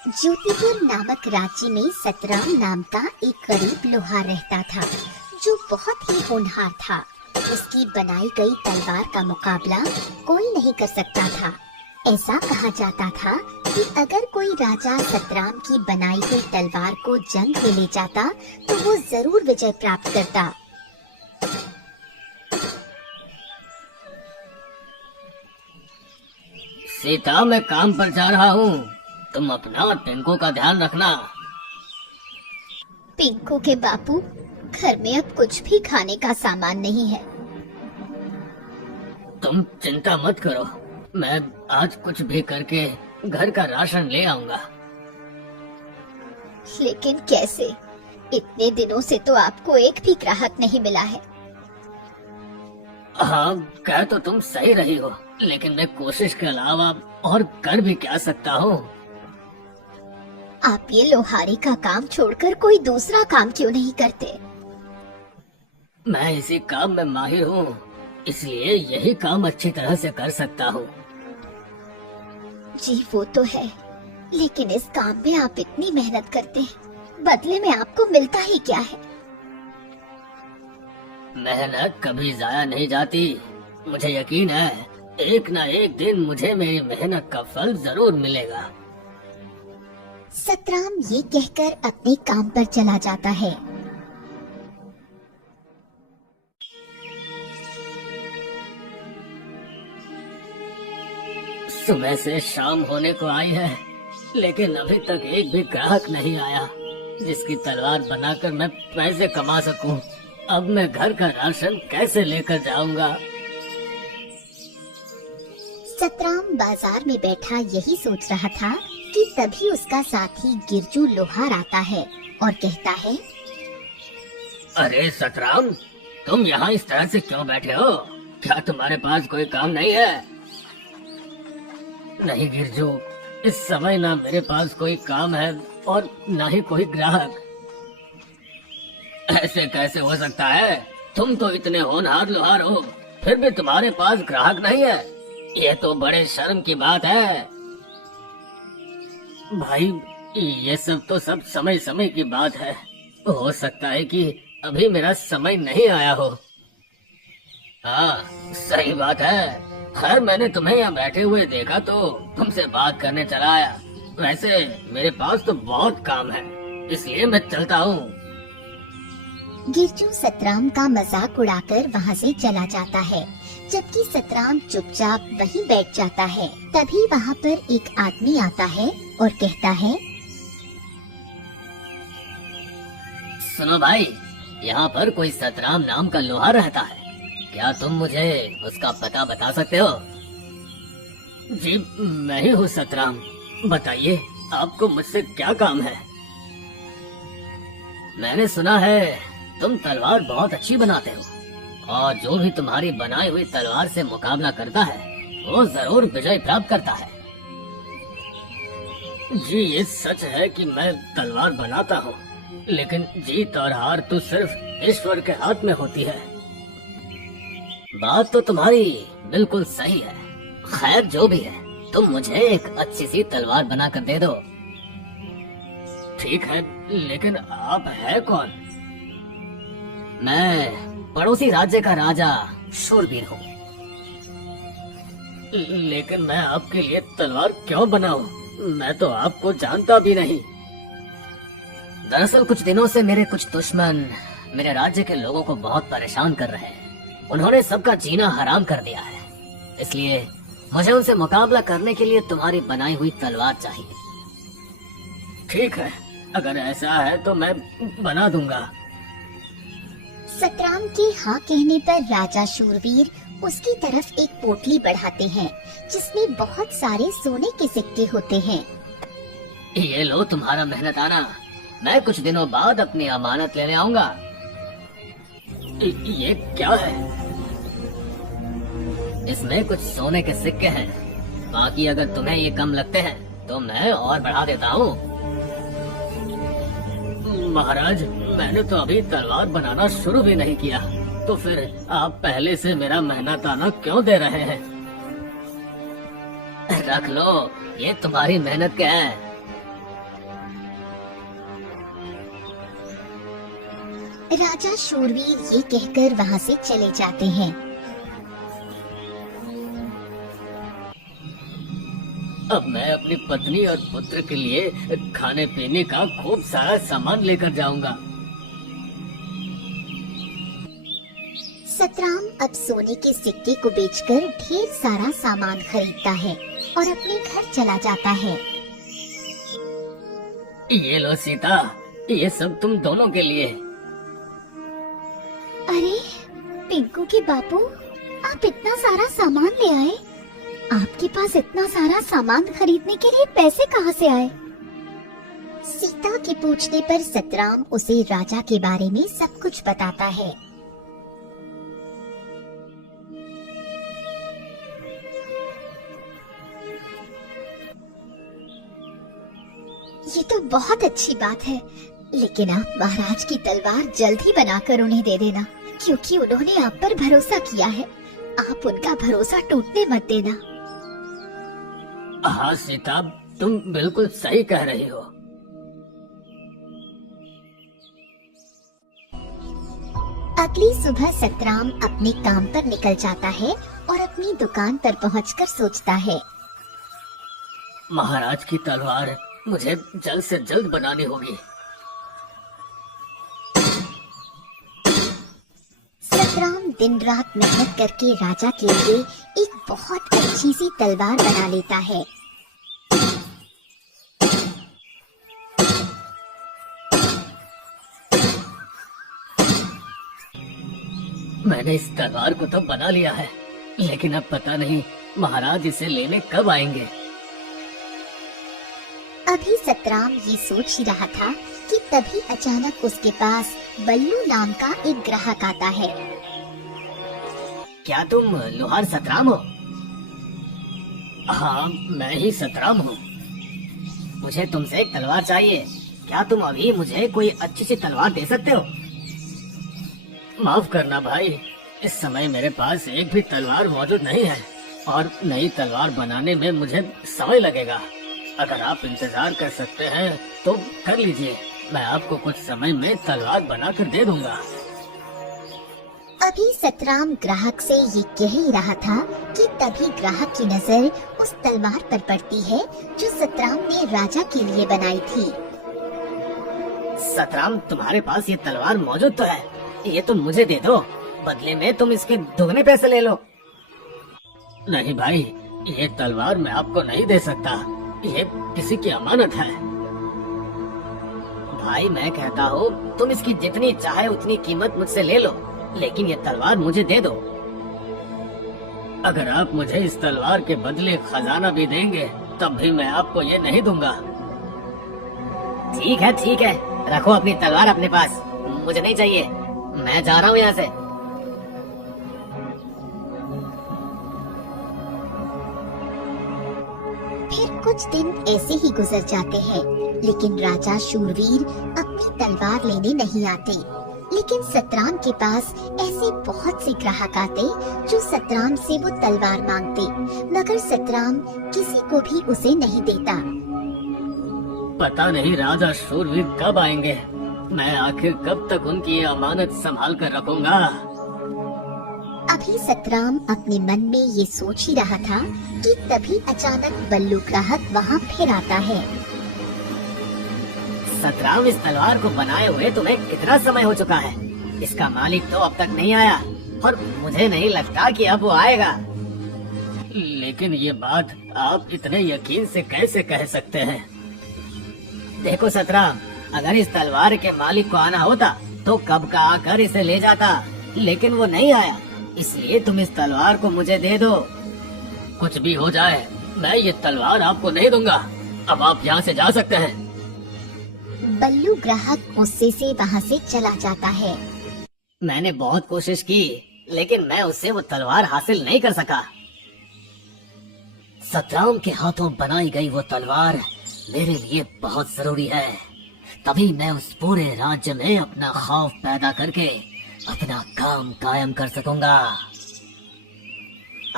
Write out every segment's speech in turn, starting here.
ज्योतिपुर नामक राज्य में सतराम नाम का एक गरीब लोहार रहता था, जो बहुत ही होनहार था। उसकी बनाई गई तलवार का मुकाबला कोई नहीं कर सकता था। ऐसा कहा जाता था कि अगर कोई राजा सतराम की बनाई हुई तलवार को जंग में ले जाता तो वो जरूर विजय प्राप्त करता। सीता, मैं काम पर जा रहा हूँ, तुम अपना और पिंकू का ध्यान रखना। पिंकू के बापू, घर में अब कुछ भी खाने का सामान नहीं है। तुम चिंता मत करो, मैं आज कुछ भी करके घर का राशन ले आऊंगा। लेकिन कैसे? इतने दिनों से तो आपको एक भी ग्राहक नहीं मिला है। हाँ, कह तो तुम सही रही हो, लेकिन मैं कोशिश के अलावा और कर भी क्या सकता हूँ। आप ये लोहारी का काम छोड़कर कोई दूसरा काम क्यों नहीं करते? मैं इसी काम में माहिर हूँ, इसलिए यही काम अच्छी तरह से कर सकता हूँ। जी वो तो है, लेकिन इस काम में आप इतनी मेहनत करते हैं, बदले में आपको मिलता ही क्या है? मेहनत कभी जाया नहीं जाती। मुझे यकीन है एक न एक दिन मुझे मेरी मेहनत का फल जरूर मिलेगा। सतराम ये कहकर अपने काम पर चला जाता है। सुबह से शाम होने को आई है, लेकिन अभी तक एक भी ग्राहक नहीं आया जिसकी तलवार बनाकर मैं पैसे कमा सकूं। अब मैं घर का राशन कैसे लेकर जाऊंगा? सतराम बाजार में बैठा यही सोच रहा था कि तभी उसका साथी गिरजू लोहार आता है और कहता है, अरे सतराम, तुम यहाँ इस तरह से क्यों बैठे हो? क्या तुम्हारे पास कोई काम नहीं है? नहीं गिरजू, इस समय ना मेरे पास कोई काम है और ना ही कोई ग्राहक। ऐसे कैसे हो सकता है? तुम तो इतने होनहार लोहार हो, फिर भी तुम्हारे पास ग्राहक नहीं है। ये तो बड़े शर्म की बात है। भाई, ये सब तो सब समय समय की बात है। हो सकता है कि अभी मेरा समय नहीं आया हो। हाँ, सही बात है। खैर, मैंने तुम्हें यहाँ बैठे हुए देखा तो तुमसे बात करने चला आया। वैसे मेरे पास तो बहुत काम है, इसलिए मैं चलता हूँ। गिरजू सतराम का मजाक उड़ाकर वहाँ से चला जाता है, जबकि सतराम चुपचाप वहीं बैठ जाता है। तभी वहाँ पर एक आदमी आता है और कहता है, सुनो भाई, यहाँ पर कोई सतराम नाम का लोहार रहता है। क्या तुम मुझे उसका पता बता सकते हो? जी, मैं ही हूँ सतराम। बताइए, आपको मुझसे क्या काम है? मैंने सुना है तुम तलवार बहुत अच्छी बनाते हो और जो भी तुम्हारी बनाई हुई तलवार से मुकाबला करता है वो जरूर विजय प्राप्त करता है। जी, ये सच है कि मैं तलवार बनाता हूँ, लेकिन जीत और हार तो सिर्फ ईश्वर के हाथ में होती है। बात तो तुम्हारी बिल्कुल सही है। खैर, जो भी है, तुम मुझे एक अच्छी सी तलवार बना कर दे दो। ठीक है, लेकिन आप है कौन? मैं पड़ोसी राज्य का राजा शूरवीर हूँ। लेकिन मैं आपके लिए तलवार क्यों बनाऊं? मैं तो आपको जानता भी नहीं। दरअसल कुछ दिनों से मेरे कुछ दुश्मन मेरे राज्य के लोगों को बहुत परेशान कर रहे हैं। उन्होंने सबका जीना हराम कर दिया है, इसलिए मुझे उनसे मुकाबला करने के लिए तुम्हारी बनाई हुई तलवार चाहिए। ठीक है, अगर ऐसा है तो मैं बना दूंगा। सतराम के हाँ कहने पर राजा शूरवीर उसकी तरफ एक पोटली बढ़ाते हैं, जिसमें बहुत सारे सोने के सिक्के होते हैं। ये लो तुम्हारा मेहनताना। मैं कुछ दिनों बाद अपनी अमानत लेने आऊंगा। ये क्या है? इसमें कुछ सोने के सिक्के हैं। बाकी अगर तुम्हें ये कम लगते हैं तो मैं और बढ़ा देता हूँ। महाराज, मैंने तो अभी तलवार बनाना शुरू भी नहीं किया, तो फिर आप पहले से मेरा मेहनताना क्यों दे रहे हैं? रख लो, ये तुम्हारी मेहनत के हैं। राजा शूरवीर ये कहकर वहाँ से चले जाते हैं। अब मैं अपनी पत्नी और पुत्र के लिए खाने पीने का खूब सारा सामान लेकर जाऊंगा। सतराम अब सोने के सिक्के को बेचकर ढेर सारा सामान खरीदता है और अपने घर चला जाता है। ये लो सीता, ये सब तुम दोनों के लिए। अरे पिंकू के बापू, आप इतना सारा सामान ले आए? आपके पास इतना सारा सामान खरीदने के लिए पैसे कहाँ से आए? सीता के पूछने पर सतराम उसे राजा के बारे में सब कुछ बताता है। ये तो बहुत अच्छी बात है, लेकिन आप महाराज की तलवार जल्द ही बनाकर उन्हें दे देना, क्योंकि उन्होंने आप पर भरोसा किया है। आप उनका भरोसा टूटने मत देना। हाँ सीता, तुम बिल्कुल सही कह रही हो। अगली सुबह सतराम अपने काम पर निकल जाता है और अपनी दुकान पर पहुंचकर सोचता है, महाराज की तलवार मुझे जल्द से जल्द बनानी होगी। सतराम दिन रात मेहनत करके राजा के लिए एक बहुत अच्छी सी तलवार बना लेता है। मैंने इस तलवार को तो बना लिया है, लेकिन अब पता नहीं महाराज इसे लेने कब आएंगे। अभी सतराम ये सोच ही रहा था कि तभी अचानक उसके पास बल्लू नाम का एक ग्राहक आता है। क्या तुम लोहार सतराम हो? हाँ, मैं ही सतराम हूँ। मुझे तुमसे एक तलवार चाहिए। क्या तुम अभी मुझे कोई अच्छी सी तलवार दे सकते हो? माफ करना भाई, इस समय मेरे पास एक भी तलवार मौजूद नहीं है और नई तलवार बनाने में मुझे समय लगेगा। अगर आप इंतजार कर सकते हैं तो कर लीजिए, मैं आपको कुछ समय में तलवार बनाकर दे दूंगा। अभी सतराम ग्राहक से ये कह ही रहा था कि तभी ग्राहक की नजर उस तलवार पर पड़ती है जो सतराम ने राजा के लिए बनाई थी। सतराम, तुम्हारे पास ये तलवार मौजूद तो है, ये तुम मुझे दे दो, बदले में तुम इसके दुगने पैसे ले लो। नहीं भाई, ये तलवार मैं आपको नहीं दे सकता, ये किसी की अमानत है। भाई मैं कहता हूँ तुम इसकी जितनी चाहे उतनी कीमत मुझसे ले लो, लेकिन ये तलवार मुझे दे दो। अगर आप मुझे इस तलवार के बदले खजाना भी देंगे तब भी मैं आपको ये नहीं दूंगा। ठीक है, रखो अपनी तलवार अपने पास, मुझे नहीं चाहिए, मैं जा रहा हूँ यहाँ से। फिर कुछ दिन ऐसे ही गुजर जाते हैं, लेकिन राजा शूरवीर अपनी तलवार लेने नहीं आते। लेकिन सतराम के पास ऐसे बहुत से ग्राहक आते जो सतराम से वो तलवार मांगते, मगर सतराम किसी को भी उसे नहीं देता। पता नहीं राजा शूरवीर कब आएंगे, मैं आखिर कब तक उनकी ये अमानत संभाल कर रखूंगा। अभी सतराम अपने मन में ये सोच ही रहा था कि तभी अचानक बल्लू ग्राहक वहाँ फिर आता है। सतराम, इस तलवार को बनाए हुए तुम्हें कितना समय हो चुका है? इसका मालिक तो अब तक नहीं आया और मुझे नहीं लगता कि अब वो आएगा। लेकिन ये बात आप इतने यकीन से कैसे कह सकते हैं? देखो सतराम, अगर इस तलवार के मालिक को आना होता तो कब का आकर इसे ले जाता, लेकिन वो नहीं आया, इसलिए तुम इस तलवार को मुझे दे दो। कुछ भी हो जाए, मैं ये तलवार आपको नहीं दूंगा। अब आप यहाँ से जा सकते हैं। बल्लू ग्राहक गुस्से से वहाँ से चला जाता है। मैंने बहुत कोशिश की, लेकिन मैं उससे वो तलवार हासिल नहीं कर सका। सतराम के हाथों बनाई गई वो तलवार मेरे लिए बहुत जरूरी है, तभी मैं उस पूरे राज्य में अपना खौफ पैदा करके अपना काम कायम कर सकूंगा।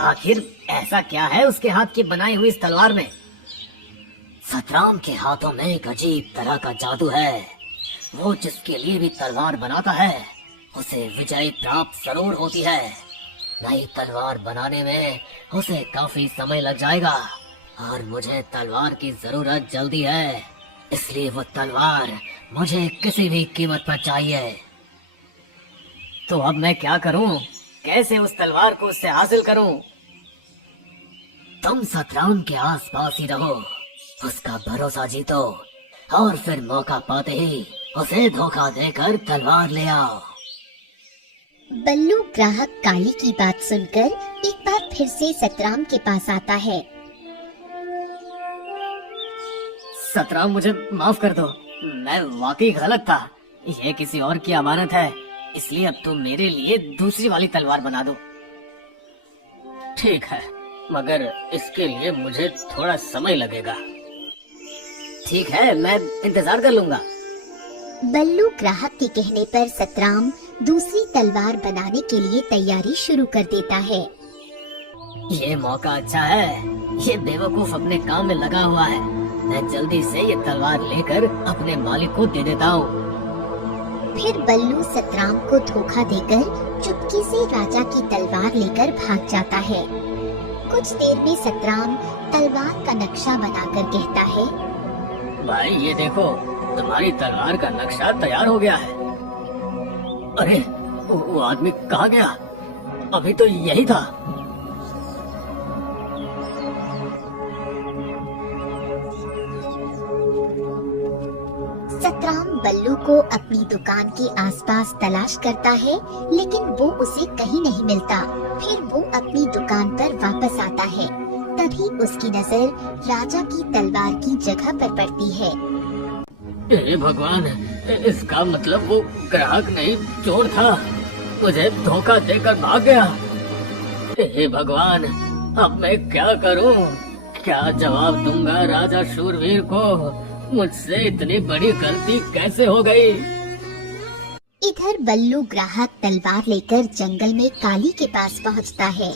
आखिर ऐसा क्या है उसके हाथ की बनाई हुई इस तलवार में? सतराम के हाथों में एक अजीब तरह का जादू है। वो जिसके लिए भी तलवार बनाता है उसे विजय प्राप्त जरूर होती है। नई तलवार बनाने में उसे काफी समय लग जाएगा और मुझे तलवार की जरूरत जल्दी है, इसलिए वो तलवार मुझे किसी भी कीमत पर चाहिए। तो अब मैं क्या करूं? कैसे उस तलवार को उससे हासिल करूं? तुम सतराम के आसपास ही रहो, उसका भरोसा जीतो और फिर मौका पाते ही उसे धोखा देकर तलवार ले आओ। बल्लू ग्राहक काली की बात सुनकर एक बार फिर से सतराम के पास आता है। सतराम, मुझे माफ कर दो, मैं वाकई गलत था। यह किसी और की अमानत है, इसलिए अब तुम मेरे लिए दूसरी वाली तलवार बना दो। ठीक है, मगर इसके लिए मुझे थोड़ा समय लगेगा। ठीक है, मैं इंतजार कर लूंगा। बल्लू ग्राहक के कहने पर सतराम दूसरी तलवार बनाने के लिए तैयारी शुरू कर देता है। ये मौका अच्छा है, ये बेवकूफ अपने काम में लगा हुआ है। मैं जल्दी से ये तलवार लेकर अपने मालिक को दे देता हूँ। फिर बल्लू सतराम को धोखा देकर चुपके से राजा की तलवार लेकर भाग जाता है। कुछ देर में सतराम तलवार का नक्शा बनाकर कहता है, भाई ये देखो, तुम्हारी तलवार का नक्शा तैयार हो गया है। अरे वो आदमी कहाँ गया? अभी तो यही था। सतराम बल्लू को अपनी दुकान के आसपास तलाश करता है, लेकिन वो उसे कहीं नहीं मिलता। फिर वो अपनी दुकान पर वापस आता है। तभी उसकी नजर राजा की तलवार की जगह पर पड़ती है। हे भगवान, इसका मतलब वो ग्राहक नहीं चोर था, मुझे धोखा देकर भाग गया। हे भगवान, अब मैं क्या करूं? क्या जवाब दूंगा राजा शूरवीर को? मुझसे इतनी बड़ी गलती कैसे हो गई? इधर बल्लू ग्राहक तलवार लेकर जंगल में काली के पास पहुंचता है।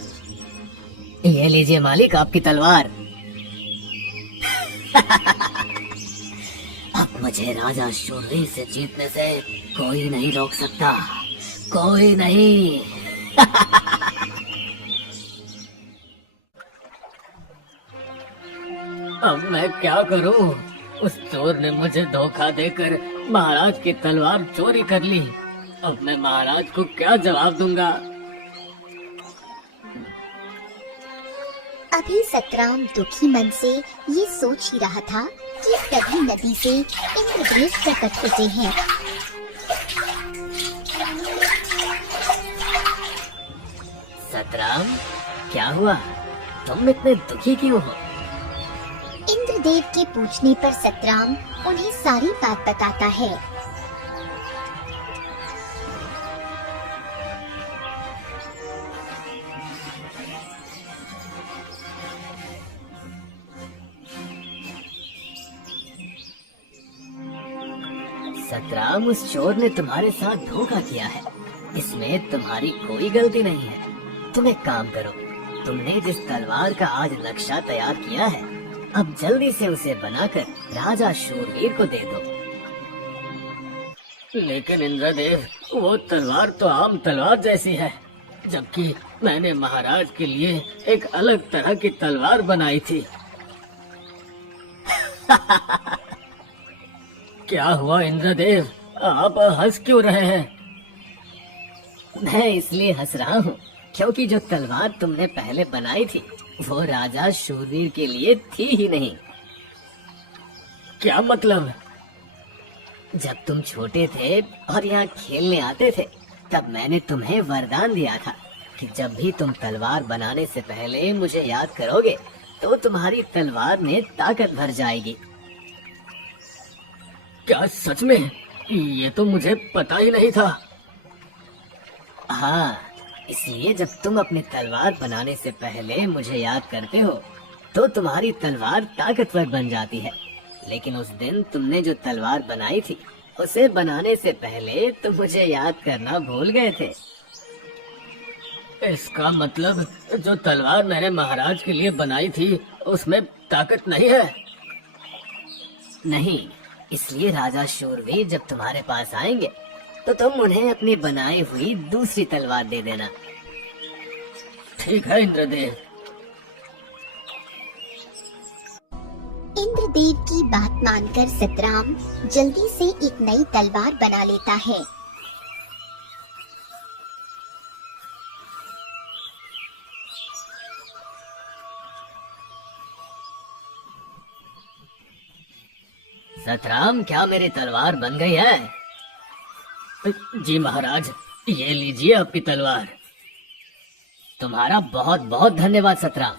ये लीजिए मालिक, आपकी तलवार। अब मुझे राजा शूरवीर से जीतने से कोई नहीं रोक सकता, कोई नहीं। अब मैं क्या करूं? उस चोर ने मुझे धोखा देकर महाराज की तलवार चोरी कर ली। अब मैं महाराज को क्या जवाब दूंगा? अभी सतराम दुखी मन से ये सोच ही रहा था कि तभी नदी से इंद्रदेव प्रकट होते हैं। सतराम, क्या हुआ? तुम इतने दुखी क्यों हो? इंद्रदेव के पूछने पर सतराम उन्हें सारी बात बताता है। सतराम, उस चोर ने तुम्हारे साथ धोखा किया है, इसमें तुम्हारी कोई गलती नहीं है। तुम एक काम करो, तुमने जिस तलवार का आज नक्शा तैयार किया है, अब जल्दी से उसे बनाकर राजा शूरवीर को दे दो। लेकिन इंद्रदेव, वो तलवार तो आम तलवार जैसी है, जबकि मैंने महाराज के लिए एक अलग तरह की तलवार बनाई थी। क्या हुआ इंद्रदेव, आप हंस क्यों रहे हैं? मैं इसलिए हंस रहा हूँ क्योंकि जो तलवार तुमने पहले बनाई थी वो राजा शूरवीर के लिए थी ही नहीं। क्या मतलब? जब तुम छोटे थे और यहाँ खेलने आते थे, तब मैंने तुम्हें वरदान दिया था कि जब भी तुम तलवार बनाने से पहले मुझे याद करोगे तो तुम्हारी तलवार में ताकत भर जाएगी। क्या सच में? ये तो मुझे पता ही नहीं था। हाँ, इसलिए जब तुम अपनी तलवार बनाने से पहले मुझे याद करते हो तो तुम्हारी तलवार ताकतवर बन जाती है। लेकिन उस दिन तुमने जो तलवार बनाई थी, उसे बनाने से पहले तुम मुझे याद करना भूल गए थे। इसका मतलब जो तलवार मैंने महाराज के लिए बनाई थी उसमें ताकत नहीं है? नहीं, इसलिए राजा शूरवीर जब तुम्हारे पास आएंगे तो तुम उन्हें अपनी बनाई हुई दूसरी तलवार दे देना। ठीक है इंद्रदेव। इंद्रदेव की बात मानकर सतराम जल्दी से एक नई तलवार बना लेता है। सतराम, क्या मेरी तलवार बन गई है? जी महाराज, ये लीजिए आपकी तलवार। तुम्हारा बहुत बहुत धन्यवाद सतराम।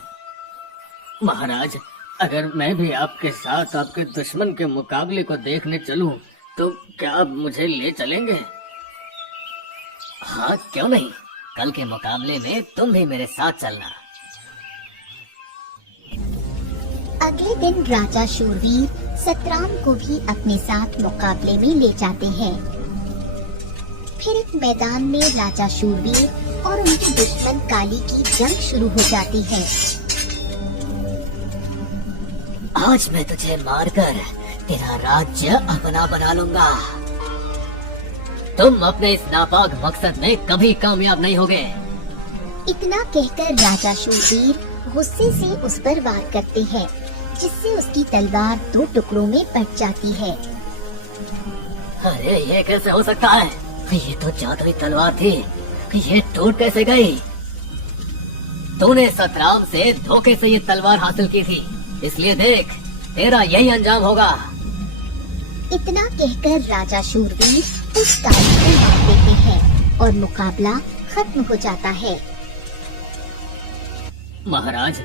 महाराज, अगर मैं भी आपके साथ आपके दुश्मन के मुकाबले को देखने चलूं, तो क्या आप मुझे ले चलेंगे? हाँ, क्यों नहीं। कल के मुकाबले में तुम भी मेरे साथ चलना। अगले दिन राजा शूरवीर सतराम को भी अपने साथ मुकाबले में ले जाते हैं। फिर एक मैदान में राजा शूरवीर और उनके दुश्मन काली की जंग शुरू हो जाती है। आज मैं तुझे मारकर तेरा राज्य अपना बना लूंगा। तुम अपने इस नापाक मकसद में कभी कामयाब नहीं होगे। इतना कहकर राजा शूरवीर गुस्से से उस पर वार करते हैं, जिससे उसकी तलवार 2 टुकड़ों में बट जाती है। अरे ये कैसे हो सकता है? ये तो जादुई तलवार थी, ये टूट कैसे गई? तूने सतराम से धोखे से ये तलवार हासिल की थी, इसलिए देख, तेरा यही अंजाम होगा। इतना कहकर राजा शूरवीर उस काली को मार देते हैं और मुकाबला खत्म हो जाता है। महाराज,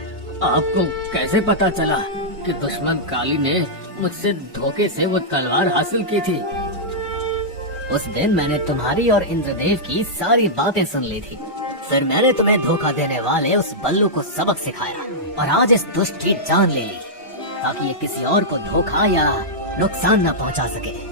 आपको कैसे पता चला कि दुश्मन काली ने मुझसे धोखे से वो तलवार हासिल की थी? उस दिन मैंने तुम्हारी और इंद्रदेव की सारी बातें सुन ली थी। फिर मैंने तुम्हें धोखा देने वाले उस बल्लू को सबक सिखाया और आज इस दुष्ट की जान ले ली, ताकि ये किसी और को धोखा या नुकसान न पहुंचा सके।